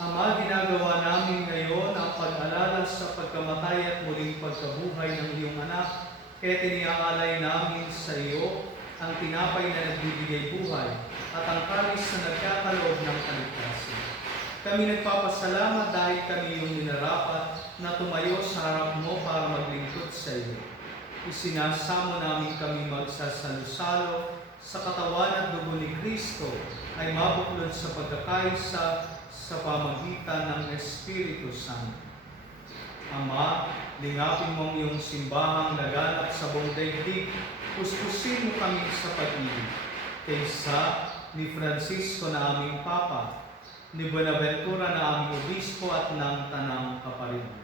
Ama, ginagawa namin ngayon ang pag-alala sa sa pagkamatay at muling pagkabuhay ng iyong anak, kaya tiniaalay namin sa iyo ang tinapay na nagbibigay buhay at ang kalis na nagkakaloob ng kaligtasan. Kami nagpapasalamat dahil kami yung minarapat na tumayo sa harap mo para maglingkod sa iyo. Isinasamo namin kami magsasalo-salo sa katawan at dugo ni Kristo ay mabuklod sa pagkakaisa sa pamagitan ng Espiritu Santo. Ama, lingapin mo ang iyong simbahang laganap sa buong daigdig, puspusin mo kami sa pag-ibig. Kaysa ni Francisco na aming Papa, ni Buenaventura na aming Obispo at ng Tanang Kaparian.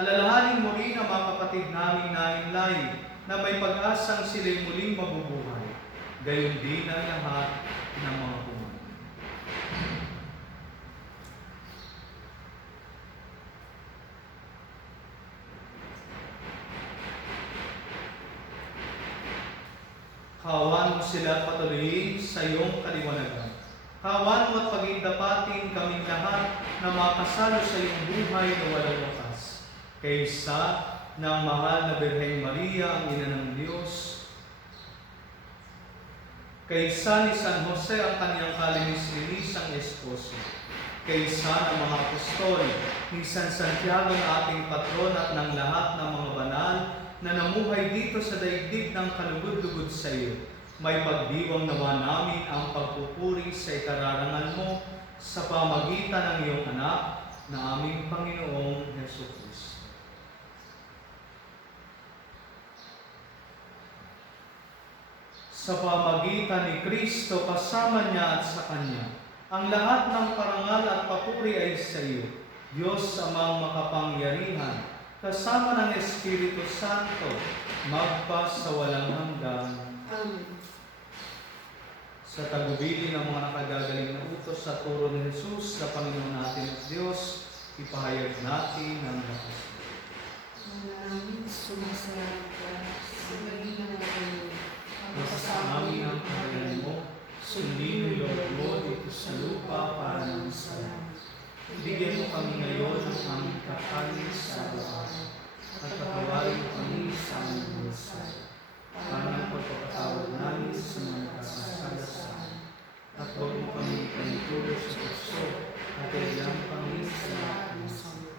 Alalahanin mo rin ang mga kapatid naming naimlayin na may pag-asang sila'y muling mabubuhay, gayon din ang lahat ng mga pumunta. Kawan mo sila at patuloyin sa iyong kaliwanagan. Kawan mo at pagindapatin kaming lahat na makasalo sa iyong buhay na walang wakas. Kaysa ng mahal na Birheng Maria, ang Ina ng Diyos, kaysa ni San Jose ang kanyang kalinis-linisang esposo, kaysa ng mga apostol, ni San Santiago na ating patron at ng lahat ng mga banal na namuhay dito sa daigdig ng kalugod-lugod sa iyo, may pagdiwang nawa namin ang pagpupuri sa ikararangal mo sa pamagitan ng iyong anak na aming Panginoong Hesus Kristo. Sa pamagitan ni Kristo, kasama niya at sa Kanya, ang lahat ng parangal at papuri ay sa iyo, Diyos amang makapangyarihan, kasama ng Espiritu Santo, magpa sa walang hanggan. Amen. Sa tagubili ng mga nakagagaling na utos sa turo ni Jesus sa Panginoon natin at Diyos, ipahayag natin ang lakas. Namin sumasalamat ka sa magiging namin. Basta amin ang kagalan mo, sundin ang loob mo dito sa lupa para ng salamat. Bigyan mo kami ngayon ng aming kakanin sa araw-araw at patawarin mo kami sa aming bunsay. Para ng pagpapatawad namin sa mga nakasasala sa amin. At huwag mo kami panitulog sa puso at ilang kami sa lahat ng sama.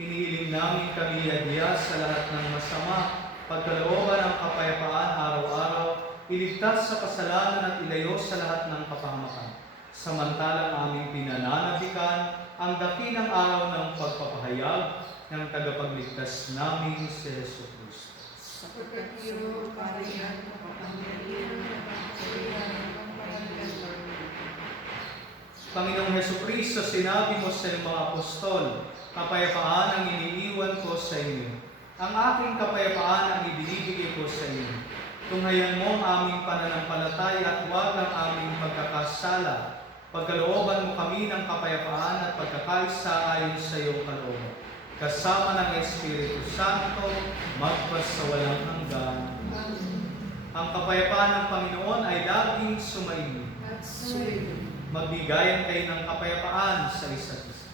Hinihiling namin kami yadya sa lahat ng masama, pagkalooban ng kapayapaan araw-araw, iligtas sa kasalanan at ilayo sa lahat ng kapahamakan. Samantalang aming pinananabikan ang dakilang araw ng pagpapahayag ng tagapagligtas namin si Hesus Kristo. Sapagkat iyo, kaharian, kapangyarihan, kapangkawihan, kapangkawihan. Panginoong Hesus Kristo, sinabi mo sa iyong mga apostol, kapayapaan ang iniiwan ko sa inyo. Ang aking kapayapaan ang ibinibigay ko sa inyo. Tunghayan mo ang aming pananampalataya at huwag ang aming pagkakasala. Pagkalooban mo kami ng kapayapaan at pagkakaisa ayon sa iyong kalooban. Kasama ng Espiritu Santo, magpas sa walang hanggan. Ang kapayapaan ng Panginoon ay laging sumainyo. At sumayin. Magbigayan kayo ng kapayapaan sa isa't isa.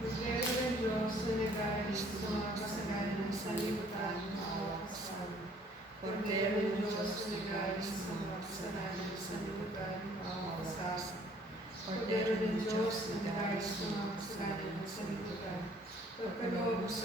Kordero ng Diyos na nag-aalis sa mga kasalanan ng sanlibutan, maawa ka sa amin. Kordero ng Diyos na nag-aalis sa mga kasalanan ng sanlibutan, maawa ka sa amin. Kordero ng Diyos na nag-aalis sa mga kasalanan ng sanlibutan, pagkaloob sa